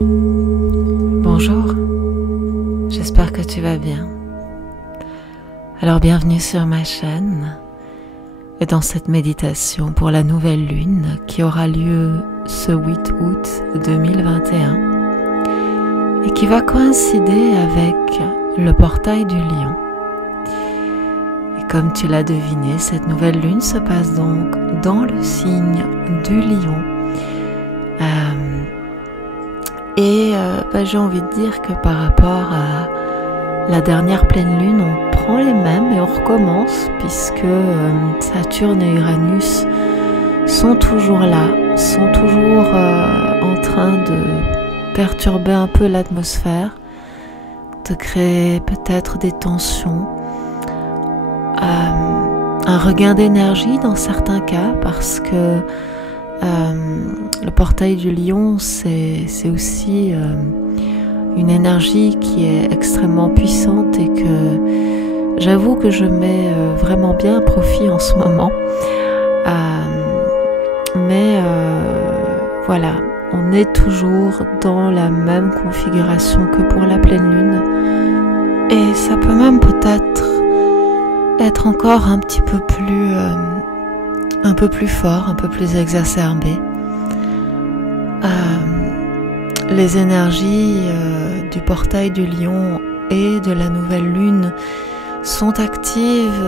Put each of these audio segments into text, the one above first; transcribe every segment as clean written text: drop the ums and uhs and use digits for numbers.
Bonjour, j'espère que tu vas bien. Alors bienvenue sur ma chaîne et dans cette méditation pour la nouvelle lune qui aura lieu ce 8 août 2021 et qui va coïncider avec le portail du lion. Et comme tu l'as deviné, cette nouvelle lune se passe donc dans le signe du lion. J'ai envie de dire que par rapport à la dernière pleine lune, on prend les mêmes et on recommence puisque Saturne et Uranus sont toujours là, sont toujours en train de perturber un peu l'atmosphère, de créer peut-être des tensions, un regain d'énergie dans certains cas parce que le portail du lion, c'est aussi une énergie qui est extrêmement puissante et que j'avoue que je mets vraiment bien à profit en ce moment. Voilà, on est toujours dans la même configuration que pour la pleine lune. Et ça peut même peut-être être encore un petit peu plus... un peu plus fort, un peu plus exacerbé. Les énergies du portail du lion et de la nouvelle lune sont actives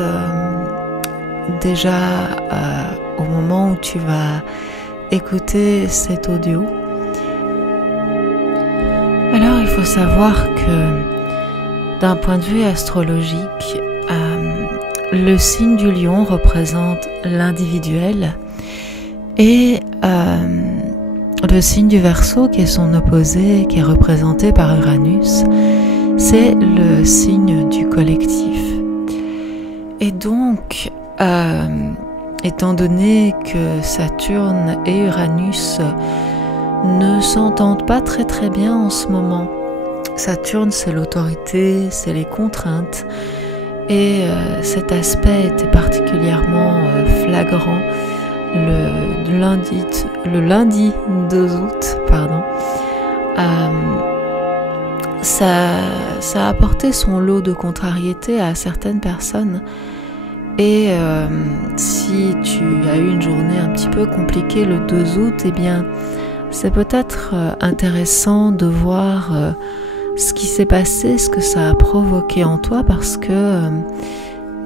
déjà au moment où tu vas écouter cet audio. Alors il faut savoir que d'un point de vue astrologique, le signe du lion représente l'individuel et le signe du Verseau, qui est son opposé, qui est représenté par Uranus, c'est le signe du collectif. Et donc, étant donné que Saturne et Uranus ne s'entendent pas très très bien en ce moment, Saturne c'est l'autorité, c'est les contraintes, et cet aspect était particulièrement flagrant le lundi 2 août. Ça a apporté son lot de contrariété à certaines personnes. Et si tu as eu une journée un petit peu compliquée le 2 août, eh bien, c'est peut-être intéressant de voir ce qui s'est passé, ce que ça a provoqué en toi, parce que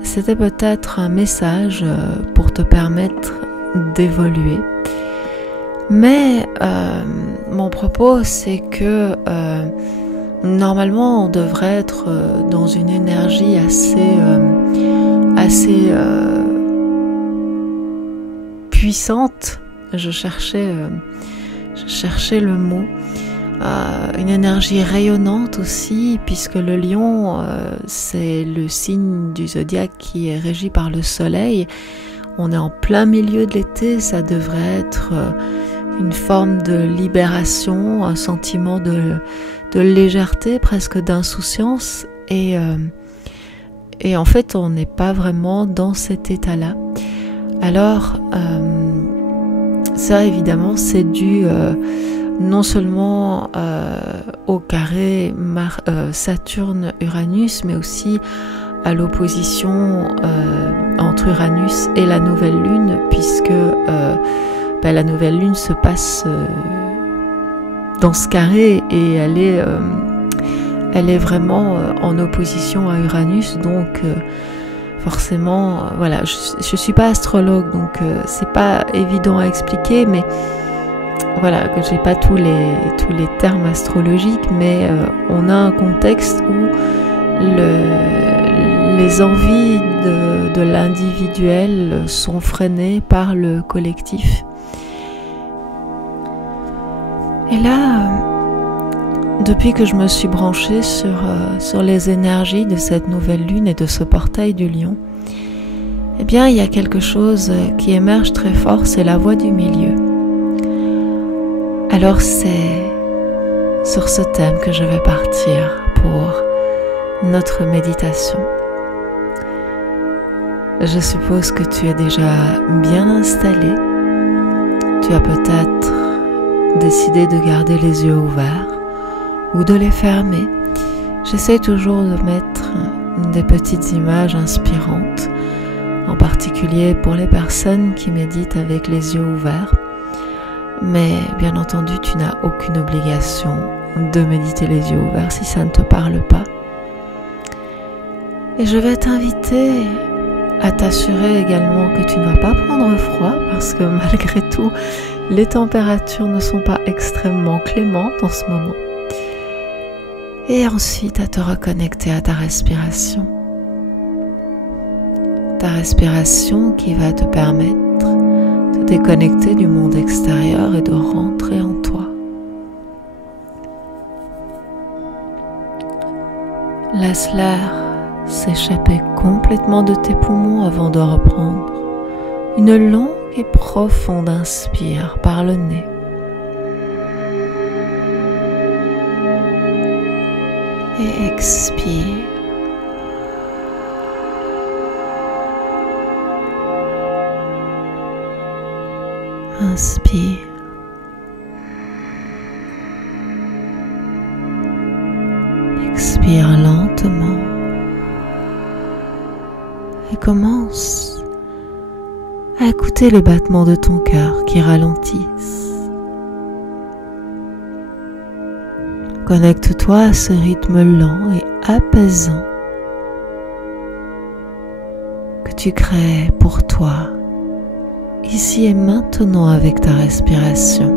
c'était peut-être un message pour te permettre d'évoluer. Mais mon propos, c'est que normalement, on devrait être dans une énergie assez puissante. Je cherchais le mot. Une énergie rayonnante aussi, puisque le lion, c'est le signe du zodiaque qui est régi par le soleil. On est en plein milieu de l'été, ça devrait être une forme de libération, un sentiment de légèreté, presque d'insouciance. Et en fait, on n'est pas vraiment dans cet état-là. Alors, ça évidemment, c'est dû... non seulement au carré Saturne-Uranus, mais aussi à l'opposition entre Uranus et la nouvelle lune, puisque la nouvelle lune se passe dans ce carré et elle est vraiment en opposition à Uranus, donc forcément, voilà, je suis pas astrologue, donc c'est pas évident à expliquer, mais voilà, que j'ai pas tous les termes astrologiques, mais on a un contexte où les envies de l'individuel sont freinées par le collectif. Et là, depuis que je me suis branchée sur les énergies de cette nouvelle lune et de ce portail du lion, eh bien, il y a quelque chose qui émerge très fort, c'est la voie du milieu. Alors c'est sur ce thème que je vais partir pour notre méditation. Je suppose que tu es déjà bien installé. Tu as peut-être décidé de garder les yeux ouverts. ou de les fermer. J'essaie toujours de mettre des petites images inspirantes, en particulier pour les personnes qui méditent avec les yeux ouverts. Mais bien entendu, tu n'as aucune obligation de méditer les yeux ouverts si ça ne te parle pas. Et je vais t'inviter à t'assurer également que tu ne vas pas prendre froid parce que malgré tout, les températures ne sont pas extrêmement clémentes en ce moment. Et ensuite à te reconnecter à ta respiration. Ta respiration qui va te permettre de déconnecter du monde extérieur et de rentrer en toi. Laisse l'air s'échapper complètement de tes poumons avant de reprendre une longue et profonde inspire par le nez. Et expire. Inspire. Expire lentement. Et commence à écouter les battements de ton cœur qui ralentissent. Connecte-toi à ce rythme lent et apaisant que tu crées pour toi, ici et maintenant avec ta respiration.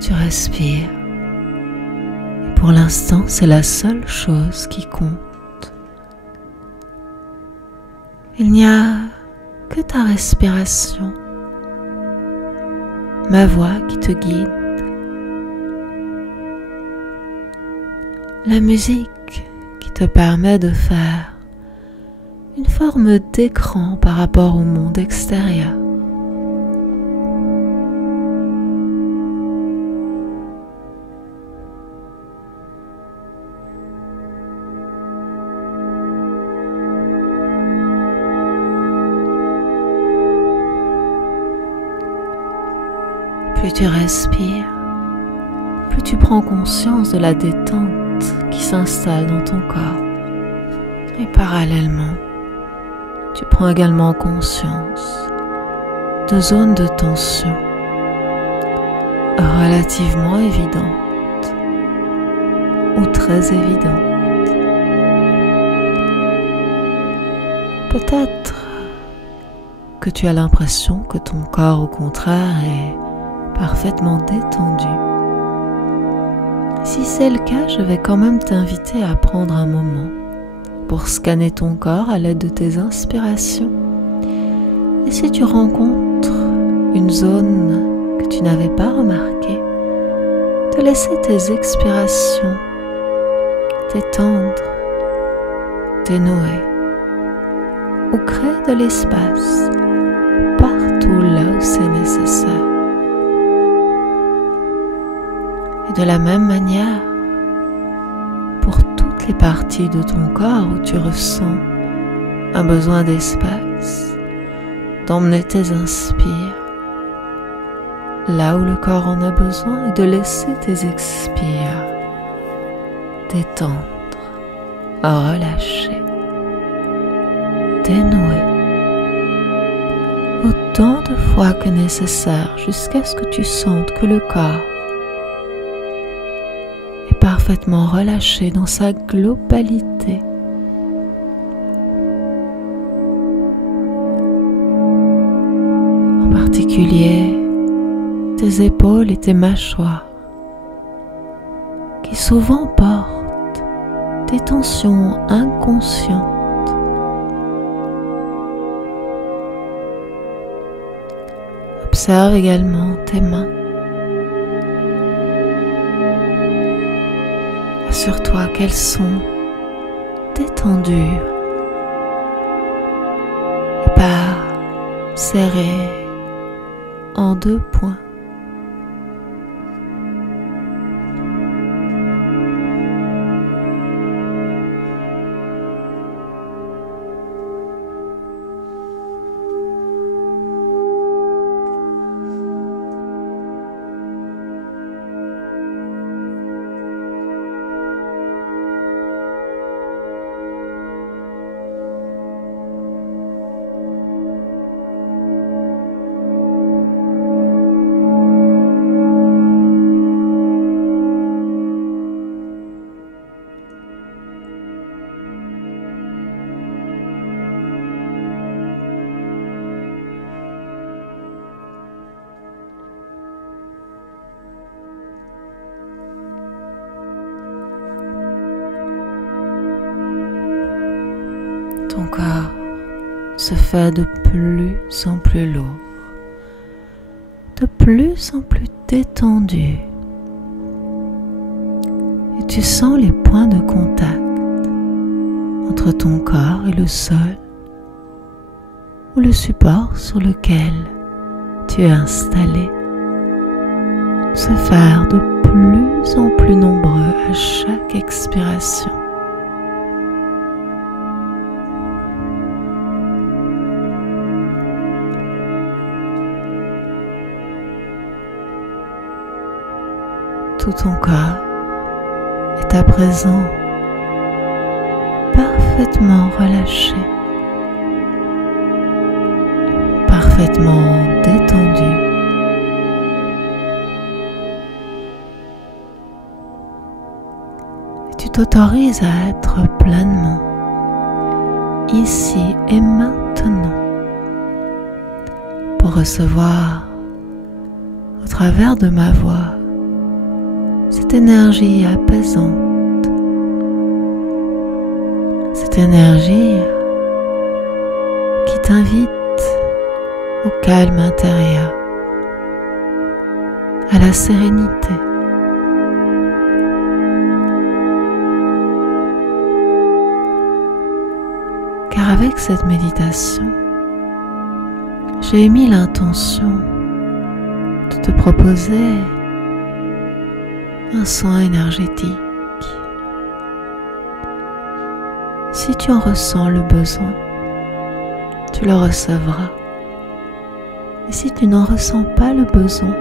Tu respires et pour l'instant, c'est la seule chose qui compte. Il n'y a que ta respiration, ma voix qui te guide, la musique qui te permet de faire une forme d'écran par rapport au monde extérieur. Plus tu respires, plus tu prends conscience de la détente qui s'installe dans ton corps. Et parallèlement, tu prends également conscience de zones de tension relativement évidentes ou très évidentes. Peut-être que tu as l'impression que ton corps, au contraire, est parfaitement détendu. Si c'est le cas, je vais quand même t'inviter à prendre un moment pour scanner ton corps à l'aide de tes inspirations. Et si tu rencontres une zone que tu n'avais pas remarquée, te laisser tes expirations t'étendre, dénouer ou créer de l'espace partout là où c'est nécessaire. Et de la même manière, pour toutes les parties de ton corps où tu ressens un besoin d'espace, d'emmener tes inspires là où le corps en a besoin et de laisser tes expires détendre, relâcher, dénouer autant de fois que nécessaire jusqu'à ce que tu sentes que le corps est parfaitement relâché dans sa globalité. En particulier tes épaules et tes mâchoires qui souvent portent des tensions inconscientes. Observe également tes mains. Assure-toi qu'elles sont détendues et pas serrées en deux points. Ton corps se fait de plus en plus lourd, de plus en plus détendu. Et tu sens les points de contact entre ton corps et le sol ou le support sur lequel tu es installé se faire de plus en plus nombreux à chaque expiration. Tout ton corps est à présent parfaitement relâché, parfaitement détendu. Et tu t'autorises à être pleinement ici et maintenant pour recevoir au travers de ma voix cette énergie apaisante, cette énergie qui t'invite au calme intérieur, à la sérénité. Car avec cette méditation, j'ai émis l'intention de te proposer un soin énergétique. Si tu en ressens le besoin, tu le recevras. Et si tu n'en ressens pas le besoin,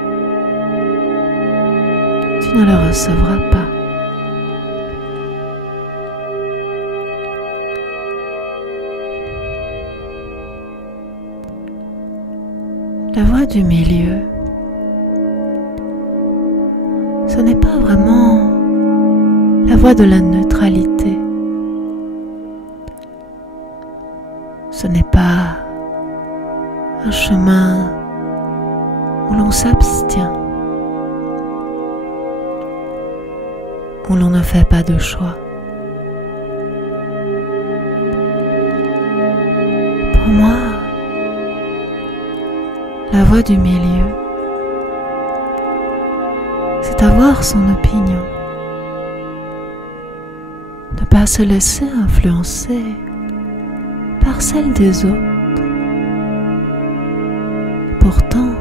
tu ne le recevras pas. La voie du milieu, ce n'est pas vraiment la voie de la neutralité. Ce n'est pas un chemin où l'on s'abstient, où l'on ne fait pas de choix. Pour moi, la voie du milieu, c'est avoir son opinion, ne pas se laisser influencer par celle des autres. Pourtant,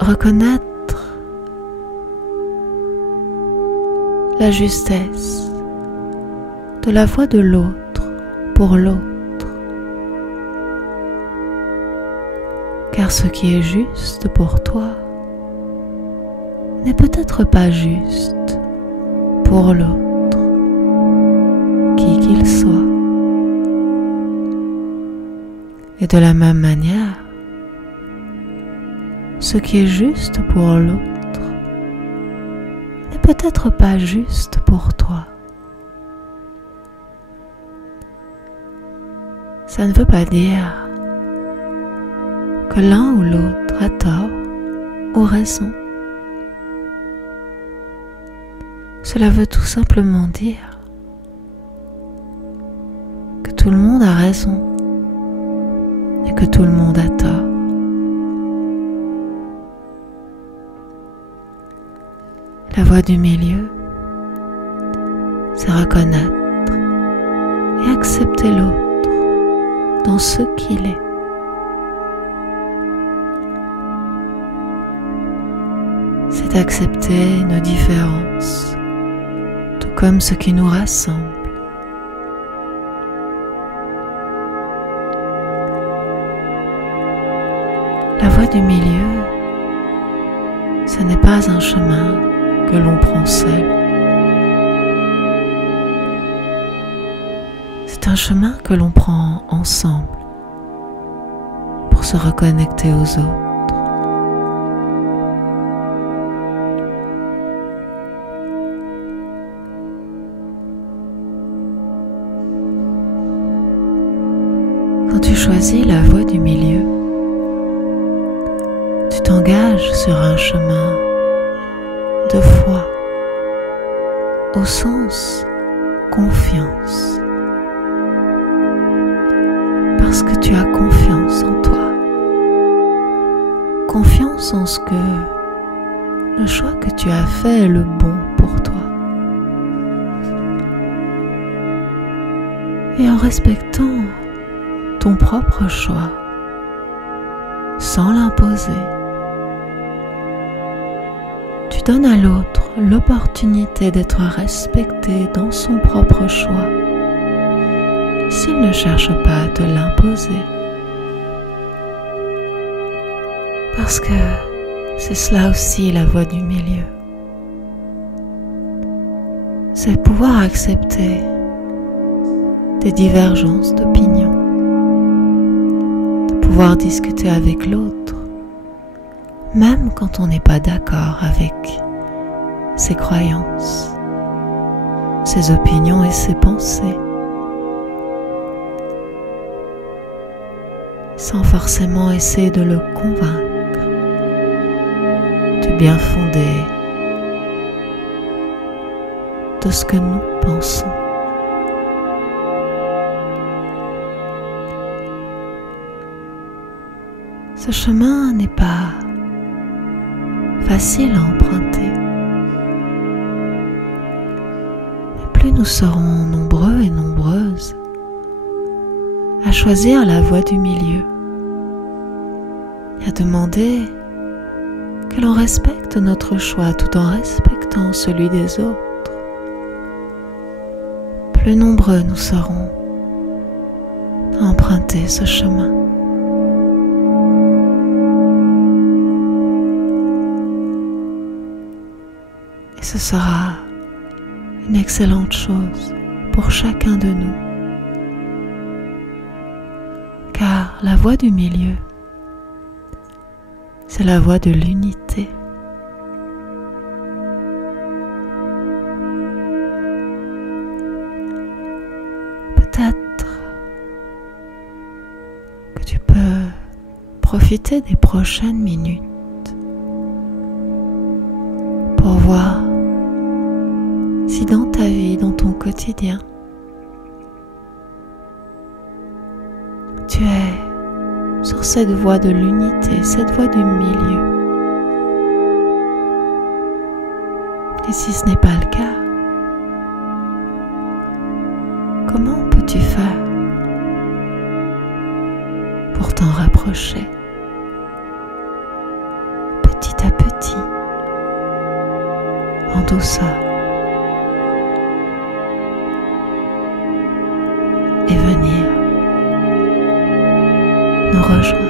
reconnaître la justesse de la voix de l'autre pour l'autre. Car ce qui est juste pour toi n'est peut-être pas juste pour l'autre, qui qu'il soit. Et de la même manière, ce qui est juste pour l'autre n'est peut-être pas juste pour toi. Ça ne veut pas dire que l'un ou l'autre a tort ou raison. Cela veut tout simplement dire que tout le monde a raison et que tout le monde a tort. La voie du milieu, c'est reconnaître et accepter l'autre dans ce qu'il est. C'est accepter nos différences, tout comme ce qui nous rassemble. La voie du milieu, ce n'est pas un chemin que l'on prend seul. C'est un chemin que l'on prend ensemble pour se reconnecter aux autres. Quand tu choisis la voie du milieu, tu t'engages sur un chemin de foi, au sens confiance. parce que tu as confiance en toi, confiance en ce que le choix que tu as fait est le bon pour toi. Et en respectant ton propre choix, sans l'imposer, tu donnes à l'autre l'opportunité d'être respecté dans son propre choix, s'il ne cherche pas à te l'imposer. Parce que c'est cela aussi la voie du milieu. C'est pouvoir accepter des divergences d'opinion, de pouvoir discuter avec l'autre, même quand on n'est pas d'accord avec ses croyances, ses opinions et ses pensées, sans forcément essayer de le convaincre du bien fondé de ce que nous pensons. Ce chemin n'est pas facile à emprunter, mais plus nous serons nombreux et nombreuses à choisir la voie du milieu et à demander que l'on respecte notre choix tout en respectant celui des autres, plus nombreux nous serons à emprunter ce chemin. Et ce sera une excellente chose pour chacun de nous, car la voie du milieu, c'est la voie de l'unité. Peut-être que tu peux profiter des prochaines minutes pour voir si dans ta vie, dans ton quotidien, tu es sur cette voie de l'unité, cette voie du milieu. Et si ce n'est pas le cas, comment peux-tu faire pour t'en rapprocher petit à petit, en douceur, et venir nous rejoindre?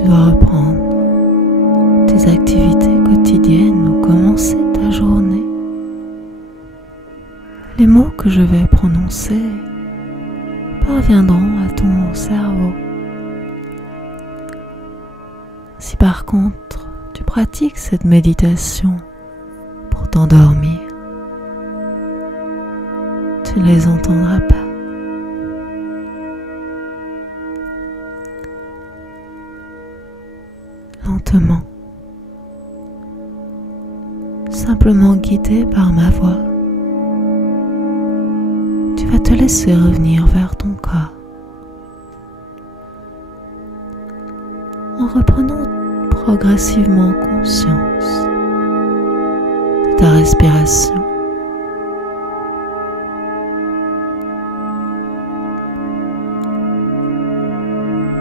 tu dois reprendre tes activités quotidiennes ou commencer ta journée, les mots que je vais prononcer parviendront à ton cerveau. Si par contre tu pratiques cette méditation pour t'endormir, tu ne les entendras pas. Lentement, simplement guidé par ma voix, tu vas te laisser revenir vers ton corps en reprenant progressivement conscience de ta respiration.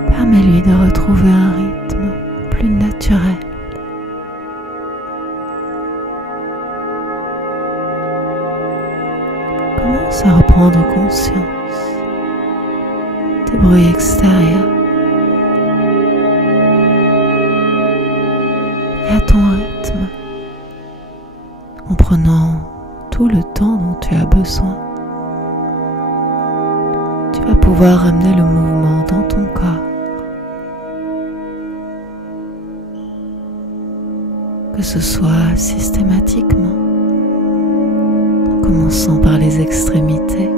Permets-lui de retrouver un rythme plus naturel. Commence à reprendre conscience des bruits extérieurs et à ton rythme, en prenant tout le temps dont tu as besoin. Tu vas pouvoir amener le mouvement dans ton corps, que ce soit systématiquement, en commençant par les extrémités,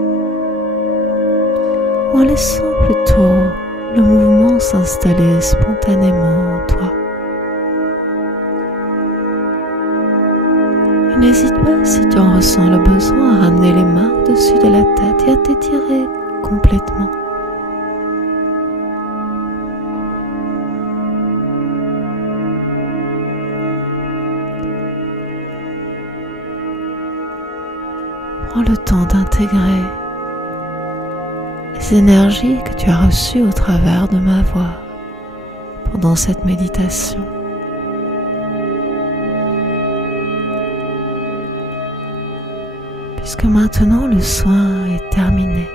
ou en laissant plutôt le mouvement s'installer spontanément en toi. Et n'hésite pas, si tu en ressens le besoin, à ramener les mains au-dessus de la tête et à t'étirer complètement. Prends le temps d'intégrer les énergies que tu as reçues au travers de ma voix pendant cette méditation. Puisque maintenant le soin est terminé.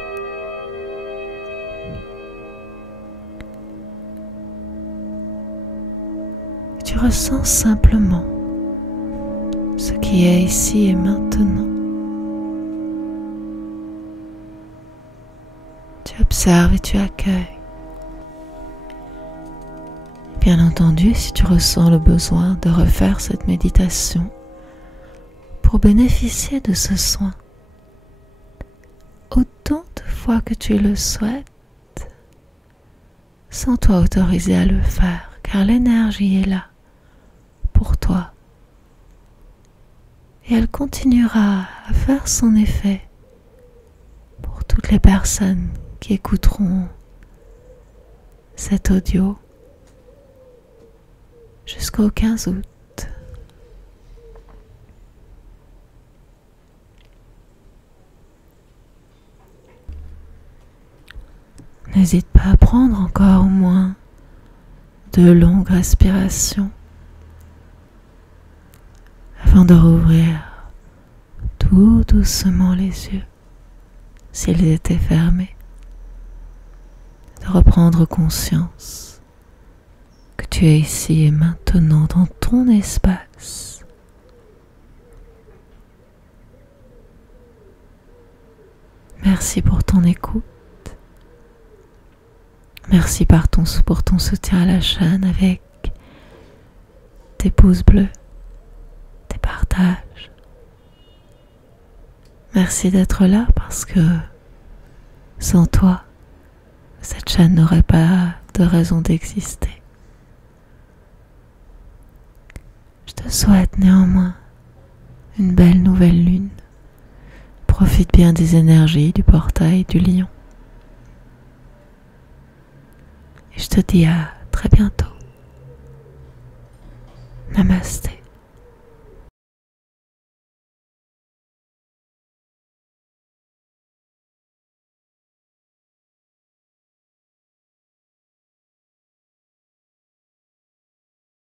Tu ressens simplement ce qui est ici et maintenant. Tu observes et tu accueilles. Bien entendu, si tu ressens le besoin de refaire cette méditation pour bénéficier de ce soin, autant de fois que tu le souhaites, sens-toi autorisé à le faire, car l'énergie est là pour toi et elle continuera à faire son effet pour toutes les personnes qui écouteront cet audio jusqu'au 15 août. N'hésite pas à prendre encore au moins 2 longues respirations avant de rouvrir tout doucement les yeux s'ils étaient fermés, de reprendre conscience que tu es ici et maintenant dans ton espace. Merci pour ton écoute. Merci pour ton soutien à la chaîne avec tes pouces bleus, tes partages. Merci d'être là parce que sans toi, cette chaîne n'aurait pas de raison d'exister. Je te souhaite néanmoins une belle nouvelle lune. Profite bien des énergies du portail du lion. Et je te dis à très bientôt. Namasté.